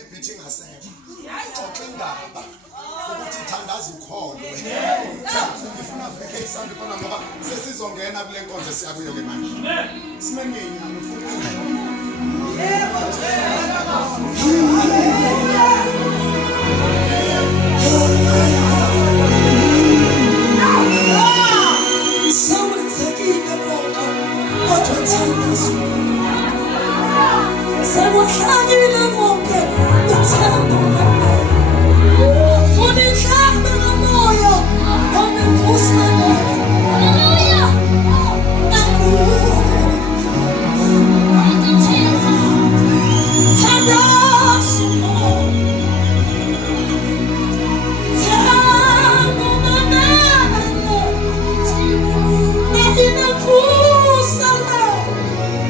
ibhithi ingasekho. Xoxa indaba ukuthi thandaza ukholo. Ngifuna uveke isandla khona ngoba sesizongena kule nkonzo siyakuyo ke manje. Simenyeni angifuni. Someone